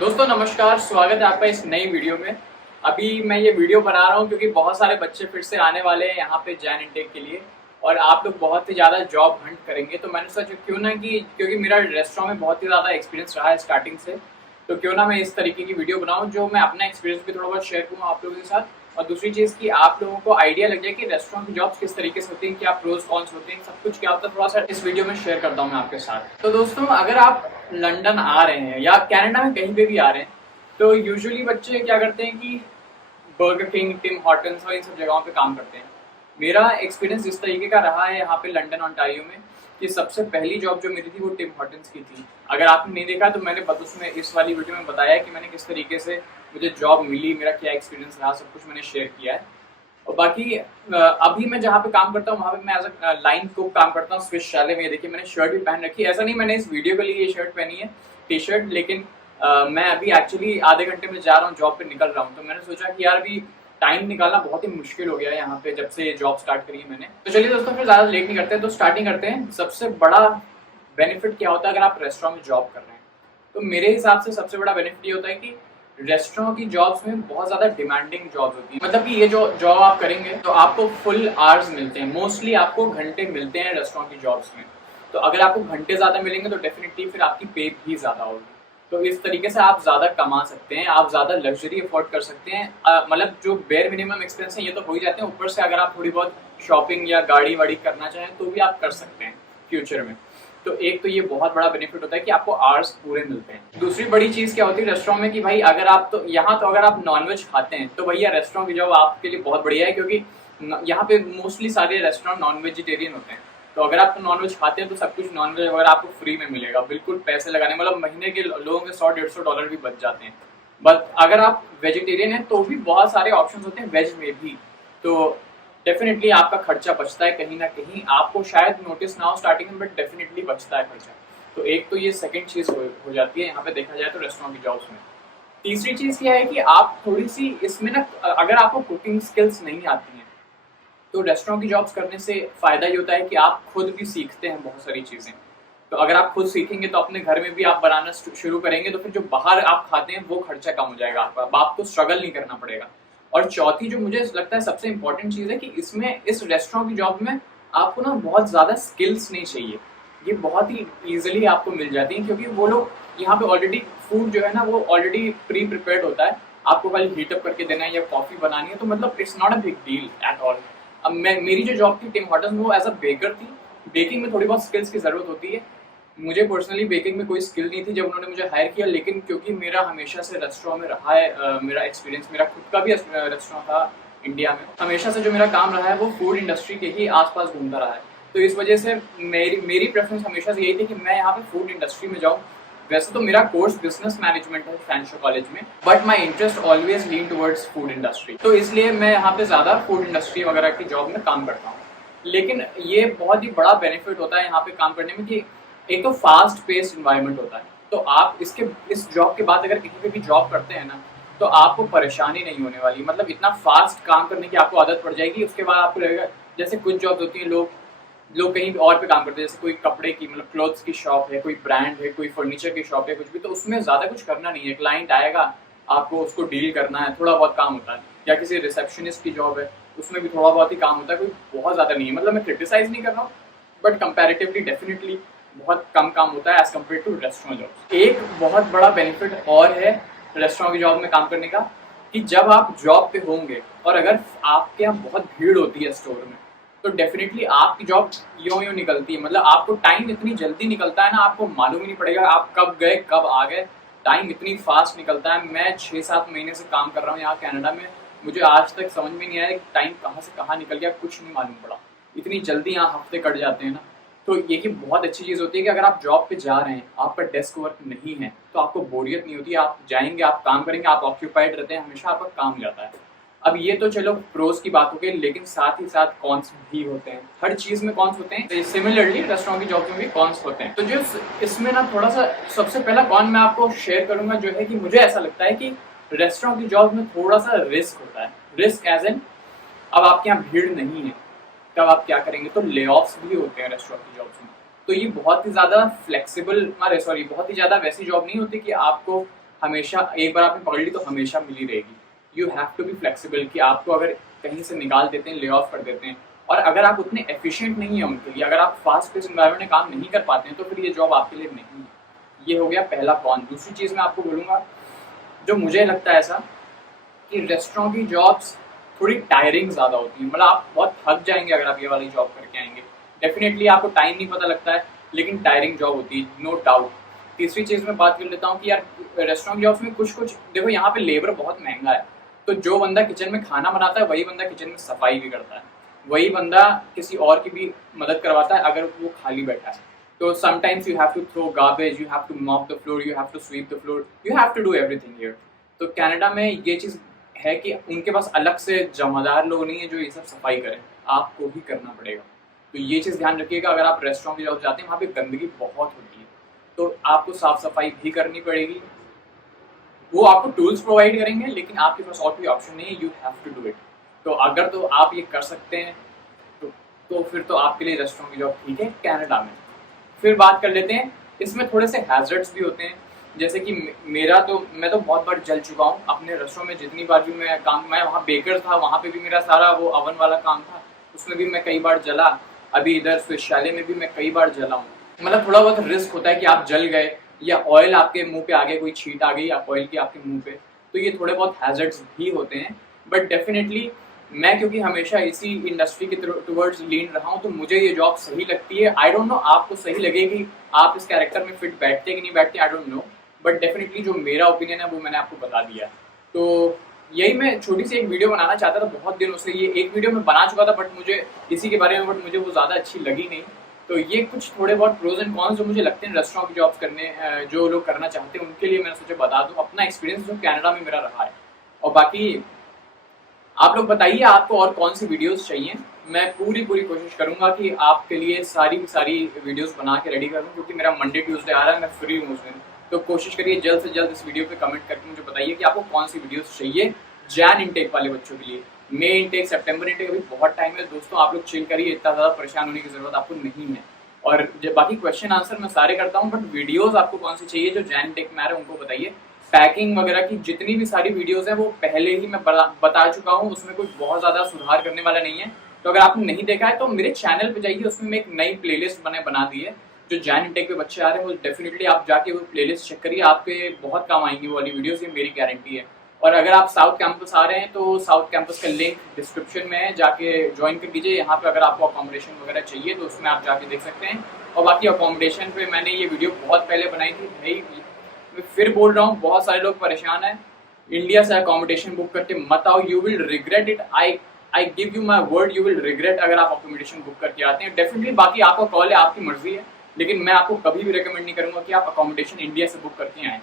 दोस्तों नमस्कार, स्वागत है आपका इस नई वीडियो में। अभी मैं ये वीडियो बना रहा हूँ क्योंकि बहुत सारे बच्चे फिर से आने वाले हैं यहाँ पे जैन इनटेक के लिए और आप लोग बहुत ही ज़्यादा जॉब हंट करेंगे। तो मैंने सोचा क्यों ना कि क्योंकि मेरा रेस्टोरेंट में बहुत ही ज़्यादा एक्सपीरियंस रहा है स्टार्टिंग से, तो क्यों ना मैं इस तरीके की वीडियो बनाऊँ जो मैं अपना एक्सपीरियंस भी थोड़ा बहुत शेयर करूँ आप लोगों के साथ। और दूसरी चीज़ की आप लोगों को आइडिया लग जाए कि रेस्टोरेंट की जॉब्स किस तरीके से होती हैं, क्या प्रोज कॉन्स होते हैं, सब कुछ क्या होता है, थोड़ा सा इस वीडियो में शेयर करता हूँ मैं आपके साथ। तो दोस्तों अगर आप लंदन आ रहे हैं या कनाडा में कहीं पे भी आ रहे हैं तो यूजुअली बच्चे क्या करते हैं कि बर्गर किंग, टिम हॉर्टन्स और इन सब जगहों पे काम करते हैं। मेरा एक्सपीरियंस इस तरीके का रहा है यहाँ पे लंदन ओंटारियो में कि सबसे पहली जॉब जो मेरी थी वो टिम हॉर्टन्स की थी। अगर आपने नहीं देखा तो मैंने उसमें इस वाली वीडियो में बताया कि मैंने किस तरीके से मुझे जॉब मिली, मेरा क्या एक्सपीरियंस रहा, सब कुछ मैंने शेयर किया है। और बाकी अभी मैं जहाँ पे काम करता हूँ वहाँ पे मैं एज अ लाइन कुक काम करता हूँ स्विस शैले में। ये देखिए मैंने शर्ट भी पहन रखी है, ऐसा नहीं मैंने इस वीडियो के लिए ये शर्ट पहनी है, टी शर्ट, लेकिन मैं अभी एक्चुअली आधे घंटे में जा रहा हूँ, जॉब पे निकल रहा हूँ। तो मैंने सोचा कि यार अभी टाइम निकालना बहुत ही मुश्किल हो गया है यहाँ पे जब से जॉब स्टार्ट करी है मैंने। तो चलिए दोस्तों फिर ज़्यादा लेट नहीं करते, तो स्टार्टिंग करते हैं। सबसे बड़ा बेनिफिट क्या होता है अगर आप रेस्टोरेंट में जॉब कर रहे हैं? तो मेरे हिसाब से सबसे बड़ा बेनिफिट ये होता है कि रेस्टोरेंट की जॉब्स में बहुत ज़्यादा डिमांडिंग जॉब्स होती है। मतलब कि ये जो जॉब आप करेंगे तो आपको फुल आवर्स मिलते हैं, मोस्टली आपको घंटे मिलते हैं रेस्टोरेंट की जॉब्स में। तो अगर आपको घंटे ज़्यादा मिलेंगे तो डेफिनेटली फिर आपकी पे भी ज़्यादा होगी। तो इस तरीके से आप ज़्यादा कमा सकते हैं, आप ज़्यादा लग्जरी अफोर्ड कर सकते हैं। मतलब जो बेयर मिनिमम एक्सपेंस है ये तो हो ही जाते हैं, ऊपर से अगर आप थोड़ी बहुत शॉपिंग या गाड़ी वाड़ी करना चाहें तो भी आप कर सकते हैं फ्यूचर में। तो एक तो ये बहुत बड़ा बेनिफिट होता है कि आपको आवर्स पूरे मिलते हैं। दूसरी बड़ी चीज़ क्या होती है रेस्टोरेंट में कि भाई अगर आप तो यहाँ तो अगर आप नॉनवेज खाते हैं तो भैया रेस्टोरेंट की जॉब आपके लिए बहुत बढ़िया है, क्योंकि यहाँ पे मोस्टली सारे रेस्टोरेंट नॉन वेजिटेरियन होते हैं। तो अगर आप नॉनवेज खाते हैं तो सब कुछ नॉनवेज वगैरह आपको फ्री में मिलेगा, बिल्कुल पैसे लगाने, मतलब महीने के लोगों के $100-150 भी बच जाते हैं। बट अगर आप वेजिटेरियन हैं तो भी बहुत सारे ऑप्शंस होते हैं वेज में भी। तो डेफिनेटली आपका खर्चा बचता है कहीं ना कहीं, आपको शायद नोटिस ना हो स्टार्टिंग में बट डेफिनेटली बचता है खर्चा। तो एक तो ये सेकंड चीज़ हो जाती है यहाँ पे देखा जाए तो रेस्टोरेंट की जॉब्स में। तीसरी चीज़ क्या है कि आप थोड़ी सी इसमें ना, अगर आपको कुकिंग स्किल्स नहीं आती हैं तो रेस्टोरेंट की जॉब्स करने से फ़ायदा ये होता है कि आप खुद भी सीखते हैं बहुत सारी चीज़ें। तो अगर आप खुद सीखेंगे तो अपने घर में भी आप बनाना शुरू करेंगे, तो फिर जो बाहर आप खाते हैं वो खर्चा कम हो जाएगा आपका, अब आपको स्ट्रगल नहीं करना पड़ेगा। और चौथी जो मुझे लगता है सबसे इंपॉर्टेंट चीज़ है कि इसमें इस रेस्टोरेंट की जॉब में आपको ना बहुत ज़्यादा स्किल्स नहीं चाहिए, ये बहुत ही ईजिली आपको मिल जाती है, क्योंकि वो लोग यहाँ पे ऑलरेडी फूड जो है ना वो ऑलरेडी प्री प्रिपेयर्ड होता है, आपको खाली हीटअप करके देना है या कॉफ़ी बनानी है। तो मतलब it's not a big deal at all. अब मेरी जो जॉब थी टिम हॉर्टन्स में वो एज अ बेकर थी। बेकिंग में थोड़ी बहुत स्किल्स की ज़रूरत होती है, मुझे पर्सनली बेकिंग में कोई स्किल नहीं थी जब उन्होंने मुझे हायर किया, लेकिन क्योंकि मेरा हमेशा से रेस्टोरेंट में रहा है, मेरा एक्सपीरियंस, मेरा खुद का भी रेस्टोरेंट था इंडिया में, हमेशा से जो मेरा काम रहा है वो फूड इंडस्ट्री के ही आसपास घूमता रहा है। तो इस वजह से मेरी प्रेफरेंस हमेशा से यही थी कि मैं यहाँ पे फूड इंडस्ट्री में जाऊँ। वैसे तो मेरा कोर्स बिजनेस मैनेजमेंट है फ्रेंचो कॉलेज में, but my interest always lean towards food industry, तो इसलिए मैं यहाँ पे ज़्यादा फूड इंडस्ट्री वगैरह की जॉब में काम करता हूँ। लेकिन ये बहुत ही बड़ा बेनिफिट होता है यहाँ पे काम करने में कि एक तो फास्ट पेस्ड इन्वायरमेंट होता है। तो आप इस जॉब के बाद अगर कहीं पे भी जॉब करते हैं ना तो आपको परेशानी नहीं होने वाली, मतलब इतना फास्ट काम करने की आपको आदत पड़ जाएगी। उसके बाद आपको लगेगा, जैसे कुछ जॉब होती है लोग लोग कहीं और पे काम करते हैं, जैसे कोई कपड़े की मतलब क्लोथ्स की शॉप है, कोई ब्रांड है, कोई फर्नीचर की शॉप है, कुछ भी, तो उसमें ज़्यादा कुछ करना नहीं है, क्लाइंट आएगा आपको उसको डील करना है, थोड़ा बहुत काम होता है। या किसी रिसेप्शनिस्ट की जॉब है उसमें भी थोड़ा बहुत ही काम होता है, कोई बहुत ज़्यादा नहीं है। मतलब मैं क्रिटिसाइज नहीं कर रहा हूँ बट कंपैरेटिवली डेफिनेटली बहुत कम काम होता है as compare to restaurant job. एक बहुत बड़ा बेनिफिट और है रेस्टोरेंट की जॉब में काम करने का कि जब आप जॉब पे होंगे और अगर आपके यहाँ बहुत भीड़ होती है स्टोर में तो डेफिनेटली आपकी जॉब यूं निकलती है, मतलब आपको टाइम इतनी जल्दी निकलता है ना, आपको मालूम ही नहीं पड़ेगा आप कब गए कब आ गए, टाइम इतनी फास्ट निकलता है। मैं 6-7 महीने से काम कर रहा हूँ यहाँ कनाडा में, मुझे आज तक समझ में नहीं आया कि टाइम कहाँ से कहाँ निकल गया, कुछ नहीं मालूम पड़ा, इतनी जल्दी यहाँ हफ्ते कट जाते हैं ना। तो ये की बहुत अच्छी चीज़ होती है कि अगर आप जॉब पे जा रहे हैं, आपका डेस्क वर्क नहीं है तो आपको बोरियत नहीं होती, आप जाएंगे, आप काम करेंगे, आप ऑक्यूपाइड रहते हैं, हमेशा आपका काम हो जाता है। अब ये तो चलो प्रोज की बात हो गई, लेकिन साथ ही साथ कॉन्स भी होते हैं, हर चीज़ में कॉन्स होते हैं। सिमिलरली रेस्टोरेंट की जॉब में भी कॉन्स होते हैं। तो जो इसमें ना थोड़ा सा सबसे पहला कॉन मैं आपको शेयर करूंगा जो है कि मुझे ऐसा लगता है कि रेस्टोरेंट की जॉब में थोड़ा सा रिस्क होता है। रिस्क एज एन, अब आपके यहाँ भीड़ नहीं है तब आप क्या करेंगे, तो ले ऑफ्स भी होते हैं रेस्टोरेंट की जॉब्स में। तो ये बहुत ही ज़्यादा फ्लेक्सिबल, बहुत ही ज़्यादा वैसी जॉब नहीं होती कि आपको हमेशा एक बार आपने पकड़ ली तो हमेशा मिली रहेगी। You have to be flexible कि आपको अगर कहीं से निकाल देते हैं, ले ऑफ कर देते हैं, और अगर आप उतने एफिशिएंट नहीं है उनके लिए, अगर आप फास्ट पेस एनवायरनमेंट में काम नहीं कर पाते हैं, तो फिर ये जॉब आपके लिए नहीं है। ये हो गया पहला कॉन। दूसरी चीज़ मैं आपको बोलूँगा, जो मुझे लगता है ऐसा कि रेस्टोरेंट की जॉब्स थोड़ी टायरिंग ज़्यादा होती हैं। मतलब आप बहुत थक जाएंगे अगर आप ये वाली जॉब करके आएंगे। डेफिनेटली आपको टाइम नहीं पता लगता है, लेकिन टायरिंग जॉब होती है, नो डाउट। तीसरी चीज़ मैं बात कर लेता हूँ कि यार रेस्टोरेंट जॉब्स में कुछ देखो, यहाँ पे लेबर बहुत महंगा है, तो जो बंदा किचन में खाना बनाता है वही बंदा किचन में सफाई भी करता है, वही बंदा किसी और की भी मदद करवाता है अगर वो खाली बैठा है। तो sometimes you have to throw garbage, you have to mop the floor, you have to sweep the floor, you have to do everything here. तो कनाडा में ये चीज़ है कि उनके पास अलग से जमादार लोग नहीं है जो ये सब सफाई करें, आपको ही करना पड़ेगा। तो ये चीज़ ध्यान रखिएगा, अगर आप रेस्टोरेंट की जॉब जाते हैं वहाँ पे गंदगी बहुत होती है, तो आपको साफ सफाई भी करनी पड़ेगी। वो आपको टूल्स प्रोवाइड करेंगे, लेकिन आपके पास और कोई ऑप्शन नहीं है, you have to do it. तो अगर तो आप ये कर सकते हैं तो फिर तो आपके लिए रेस्टोरेंट की जॉब ठीक है कनाडा में। फिर बात कर लेते हैं, इसमें थोड़े से हैजर्ड्स भी होते हैं, जैसे कि मैं तो बहुत बार जल चुका हूँ अपने रेस्टोरेंट में। जितनी बार भी मैं वहाँ बेकर था, वहाँ पे भी मेरा सारा वो ओवन वाला काम था, उसमें भी मैं कई बार जला। अभी इधर स्वेच्छालय में भी मैं कई बार जला हूँ। मतलब थोड़ा बहुत रिस्क होता है कि आप जल गए, या ऑयल आपके मुंह पे आ गए, कोई छींट आ गई ऑयल की आपके मुंह पे, तो ये थोड़े बहुत हैजर्ड्स भी होते हैं। बट डेफिनेटली मैं क्योंकि हमेशा इसी इंडस्ट्री के टुवर्ड्स लीन रहा हूँ, तो मुझे ये जॉब सही लगती है। आई डोंट नो आपको सही लगेगी, आप इस कैरेक्टर में फिट बैठते कि नहीं बैठते, I don't know, but definitely जो मेरा ओपिनियन है वो मैंने आपको बता दिया। तो यही मैं छोटी सी एक वीडियो बनाना चाहता था बहुत दिनों से। ये एक वीडियो में बना चुका था बट मुझे इसी के बारे में, बट मुझे वो ज़्यादा अच्छी लगी नहीं। तो ये कुछ थोड़े बहुत प्रोज एंड कॉन्स जो मुझे लगते हैं रेस्टोरेंट की जॉब्स करने, जो लोग करना चाहते हैं उनके लिए मैंने सोचा बता दूं अपना एक्सपीरियंस जो कनाडा में मेरा रहा है। और बाकी आप लोग बताइए आपको और कौन सी वीडियोस चाहिए। मैं पूरी कोशिश करूंगा कि आपके लिए सारी वीडियोस बना के रेडी करूं, क्योंकि मेरा मंडे ट्यूसडे आ रहा है, मैं फ्री हूँ उस दिन। तो कोशिश करिए जल्द से जल्द इस वीडियो पे कमेंट करके मुझे बताइए कि आपको कौन सी वीडियोस चाहिए जैन इनटेक वाले बच्चों के लिए। मई इनटेक, सितंबर इनटेक, अभी बहुत टाइम है दोस्तों, आप लोग चिल करिए, इतना ज़्यादा परेशान होने की जरूरत आपको नहीं है। और बाकी क्वेश्चन आंसर मैं सारे करता हूँ, बट वीडियोस आपको कौन सी चाहिए जो जैन इनटेक में आ रहे हैं उनको बताइए। पैकिंग वगैरह की जितनी भी सारी वीडियोस हैं वो पहले ही मैं बता चुका हूँ, उसमें कोई बहुत ज़्यादा सुधार करने वाला नहीं है। तो अगर आपने नहीं देखा है तो मेरे चैनल पे जाइए, उसमें मैं एक नई प्लेलिस्ट बना दी है जो जैन इनटेक पे बच्चे आ रहे हैं, वो डेफिनेटली आप जाके वो प्लेलिस्ट चेक करिए, आपके बहुत काम आएंगी वो वाली वीडियोस, ये मेरी गारंटी है। और अगर आप साउथ कैंपस आ रहे हैं तो साउथ कैंपस का लिंक डिस्क्रिप्शन में है, जाके ज्वाइन कर लीजिए। यहाँ पे अगर आपको अकोमोडेशन वगैरह चाहिए तो उसमें आप जाके देख सकते हैं। और बाकी अकोमोडेशन पे मैंने ये वीडियो बहुत पहले बनाई थी भाई, मैं फिर बोल रहा हूँ, बहुत सारे लोग परेशान हैं। इंडिया से अकोमोडेशन बुक करके मत आओ, you will regret it. I give you my word, you will regret अगर आप अकोमोडेशन बुक करके आते हैं। डेफिनेटली बाकी आपका कॉल है, आपकी मर्जी है, लेकिन मैं आपको कभी भी रिकमेंड नहीं करूंगा कि आप अकोमोडेशन इंडिया से बुक करके आएँ।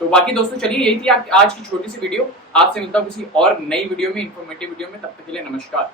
तो बाकी दोस्तों चलिए, यही थी आज की छोटी सी वीडियो। आपसे मिलता हूँ किसी और नई वीडियो में, इंफॉर्मेटिव वीडियो में। तब तक के लिए नमस्कार।